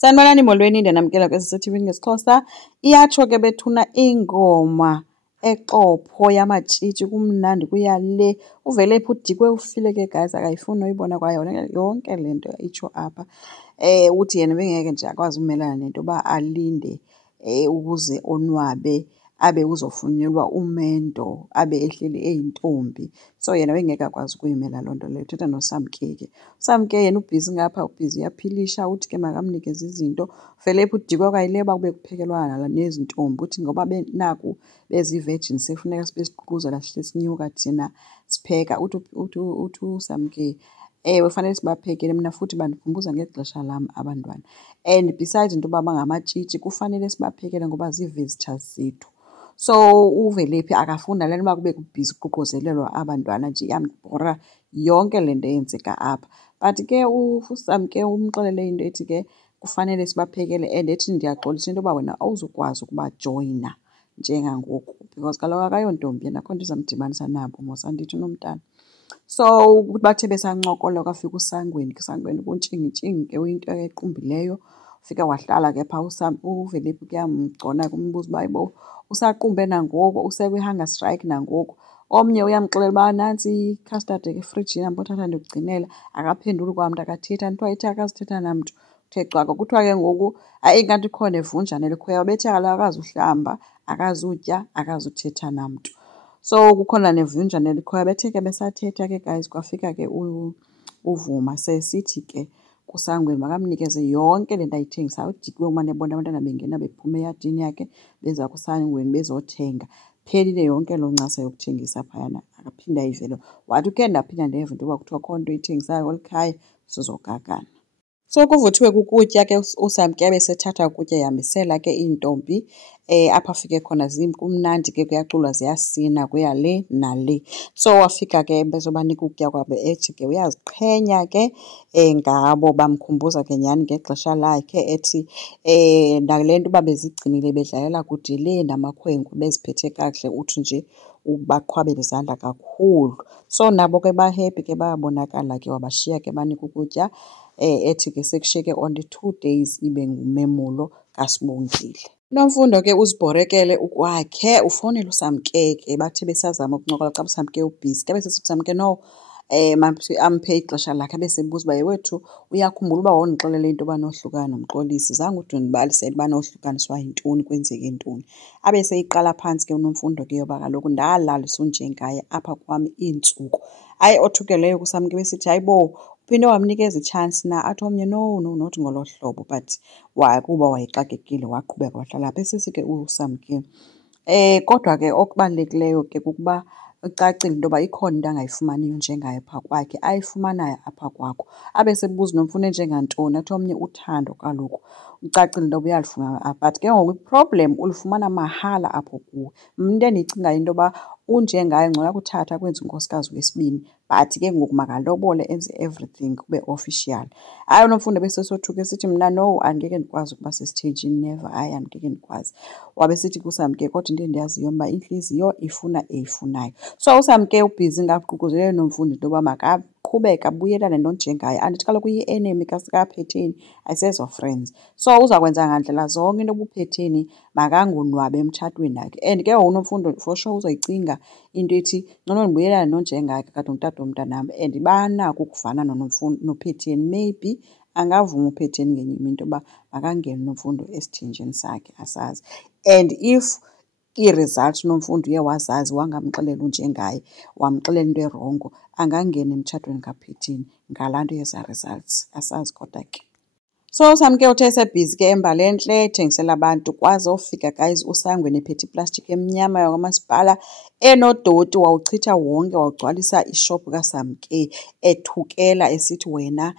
Sanibonani molweni ndenamkela kwesi-TV ngesiXhosa. Iyatsho ke bethuna ingoma exopho yamatshitshi kumnandi kuyale. Uvele phi uDikwe ufile ke guys akayifuni noyibona kwayo yonke le nto itsho apha. Uthi yena bengeke nje akwazi umelana nento yoba alinde ukuze onwabe abe uzofunelwa umendo abe ehleli eyintombi. So yena bengeke akwazi ukuyimela loo nto leyo. Uthetha noSamke ke. uSamke yena ubhizi ngapha ubhizi uyaphilisha uthi ke makamnikeze izinto. Vele phi uDikwe kwayileba kube kuphekelwa nezintombi uthi ngoba naku bezi-virgin sekufuneka sibe siququzela sihle sinyuka thina sipheka. Uthi uSamke ewe fanele sibaphekele mina futhi bandikhumbuza ngexesha lam abantwana. And besides into yoba bangamatshitshi kufanele sibaphekele ngoba zii-visitors zethu. So uVelephi akafuni nalento uba kube kubhizi kuququzelelwa abantwana nje iyambhora yonke le nto eyenzeka apha. But ke uSamke umxelele into ethi ke kufanele sibaphekele and ethi ndiyaxolisa into yoba wena awuzukwazi ukubajoyina njengangoku because kaloku akayontombi yena akho nto izamdibanisa nabo mos andithi unomntana. So bathe besancokola kwafika uSangweni. uSangweni kuntshingitshing ke uyinto equmbileyo. Ufika wahlala ke phaa uVelephi kuyamgcona kumbuza uba yibo usaqumbe nangoku usekwi-hunger strike nangoku. Omnye uyamxelela uba nantsi i-custard efrijini hamba uthatha ndikugcinela. Akaphenduli kwamntu akathethi kuthiwa ithe akazithetha namntu uthe cwaka. Kuthiwa ke ngoku ingathi ikhona evunjana elikhoyo bethe kaloku akazuhlamba akazutya akazuthetha namntu. So kukhona nevunjana elikhoyo bethe ke besathetha ke guys kwafika ke uVuma sesithi ke kuSangweni makamnikeze yonke le nto ayithengisayo. uDikwe umane ebona abantwana bengena bephuma eyadini yakhe beza kuSangweni bezothenga. Phelile yonke loo ncasa yokuthengisa phayana akaphinde ayivele. Wathi ukhe ndaphinda ndeva into yoba kuthiwa akho nto oyithengisayo kweli khaya sizogagana. So kuvuthiwe kukutya ke uSamke abesethatha ukutya ehambisela ke iintombi apha afike khona kumnandi ke kuyaculwa ziyasina kuyale nale. So wafika ke bezobanika ukutya kwabo ethi ke uyaziqhenya ke ngabo bamkhumbuza ke nyhani ngexesha lakhe ethi nale nto uba bezigcinile bedlalela kude le namakhwenkwe beziphethe kakuhle uthi nje ubaqhwabela izandla kakhulu. So nabo ke bahappy ke bayabonakala ke wabashiya ke banika ukutya. Ethi ke sekushiyeke on the 2 days ibe ngumemulo kaSibongile. uNomfundo ke uzibhorekele ukwakhe ufowunela uSamke ke bathe besazama ukuncokola xa uSamke ubhizi. Ke besithi uSamke no amphe ixesha lakhe abesebuza uba yewethu uyakhumbula uba wawundixelele into yoba nohlukana nomxolisi zange ude undibalisele uba nohlukaniswa yintoni kwenzeke ntoni. Abe seyiqala phantsi ke uNomfundo ke yoba kaloku ndalaliswa unjengaye apha kwam iintsuku. Hayi othukeleyo kuSamke besithi hayibo uphinde wamnikeza itshansi na athi omnye no not ngolo hlobo but kuba wayexakekile waqhubeka wahlala apha. Esisi ke uSamke kodwa ke okubalulekileyo ke kukuba icacile into yoba ikhona into angayifumaniyo njengaye phaa kwakhe ayifumanayo apha kwakho. Abe sebuza nomfuna njengantoni athi omnye uthando kaloku. Ucacile into yoba uyalifumana apha but ke ngoku iproblem ulifumana mahala apho kuwe. Mna into endiyicingayo into yoba unjengaye ngcono akuthatha akwenze unkosikazi wesibini but ke ngoku makalobole enze everything kube official. Hayi uNomfundo besesothuka esithi mna no angeke ndikwazi ukuba sesithejini never hayi angeke ndikwazi. Wabe sithi kuSamke kodwa into endiyaziyo mba intliziyo ifuna eyifunayo. So uSamke ubhizi ngaququzelele uNomfundo into yoba makaqhubeke abuyelane nonjengaye. Andithi kaloku iyi-enemy kaPhetheni ayisezo-friends. So uzakwenza ngandlela zonke into yoba uPhetheni makangonwabi emtshatweni wakhe. And ke uNomfundo for sure uzoyicinga into ethi ngcono ndibuyelane nonjengaye kakade ngutata womntanam and banako ukuvana noPhetheni. Maybe angavuma uPhetheni ngenye imini into yoba makangene uNomfundo esithenjini sakhe asazi. And if ii-results uNomfundo uye wazazi wangamxelela unjengaye wamxelela into erongo angangena emtshatweni kaPhetheni ngalaa nto yeza results asazi kodwa ke. So uSamke uthe esebhizi ke eMbalenhle ethengisela abantu kwaze ofika guys uSangweni ephethe iplastiki emnyama yakwamasipala enodoti wawuchitha wonke wawugcwalisa ishophu kaSamke ethukela esithi wena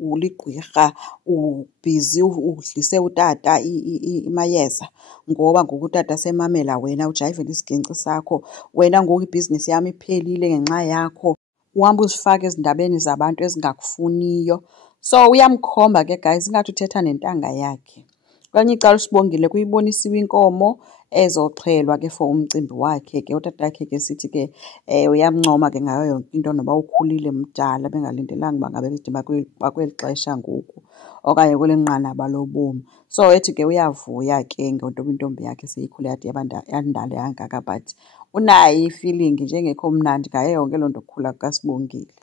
uligqwirha ubhizi udlise utata imayeza ngoba ngoku utata semamela wena ujayivele isiginci sakho wena ngoku ibhizinesi yami iphelile ngenxa yakho uhamba uzifaka ezindabeni zabantu ezingakufuniyo. So uyamkhomba ke guys ingathi uthetha nentanga yakhe. Kwelinye icala uSibongile kuyibonisiwe inkomo ezoxhelwa ke for umcimbi wakhe ke. Utatakhe ke sithi ke uyamncoma ke ngayo yonke into noba ukhulile mdala bengalindelanga uba ngabe bedima bakweli xesha ngoku okanye kweli nqanaba lobomi. So ethi ke uyavuya ke ngentoba intombi yakhe seyikhule yade yandala yangaka, but unayo i-feeling nje engekho mnandi ngayo yonke loo nto ukukhula kukaSibongile.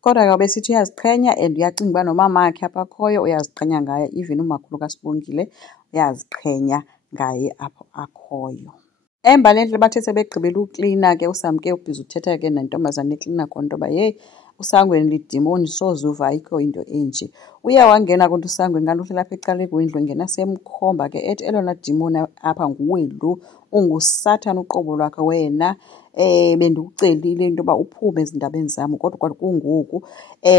Kodwa ke besithi uyaziqhenya and uyacinga uba nomamakhe apha akhoyo uyaziqhenya ngaye, even umakhulu kaSibongile uyaziqhenya ngaye apho akhoyo. Embaleni bathe sebegqibela uklina ke uSamke ubhizi uthetha ke nentombazane eklina khona into yoba yeyi uSangweni lidimoni soze uva ayikho into enje. Uye wangena konke uSangweni kanti uhlela apha ecaleni kwendlu engena semkhomba ke ethi elona dimoni apha nguwe lo, unguSathane uqobo lwakhe wena. Bendikucelile into yoba uphume ezindabeni zam kodwa kungoku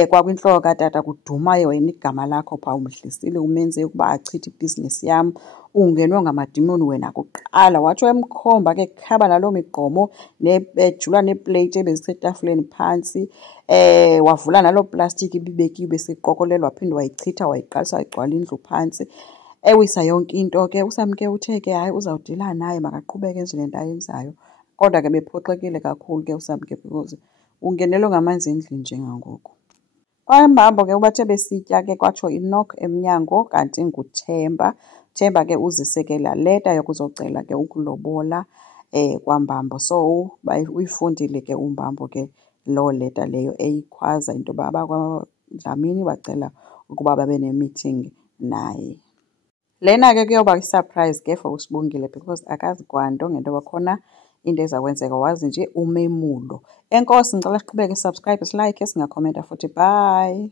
kwakwintloko katata kudumayo wena igama lakho phaa umdlisile umenze ukuba achithe ibhizinesi yam. Ungenwe ngamadimoni wena kuqala. Watsho emkhomba ke khaba naloo migqomo ejula neepleyiti ebezisetafuleni phantsi. Wavula naloo plastiki ibibekiwe beseqokolelwa waphinde wayichitha wayiqalisa wayigcwala indlu phantsi. Ewisa yonke into ke uSamke uthe ke hayi uzawudila naye makaqhubeke enze le nto ayenzayo. Kodwa ke bephoxekile kakhulu ke uSamke because ungenelwe ngamanzi endlini njengangoku. Kwahamba ke bathe besitya ke kwatsho inok emnyango kanti nguThemba. Themba ke uzise ke laa leta yokuzocela ke ukulobola kwaMbambo. So uyifundile ke uMbambo ke loo leta leyo eyikhwaza into yoba abakwaDlamini bacela ukuba babe ne-meeting naye. Lena ke kuyoba yi-surprise ke for uSibongile because akazi kwanto ngento yoba khona into ezakwenzeka, wazi nje umemulo. Enkosi ngicela siqhubeke, subscribe, silike, singakhomenta futhi. Bye.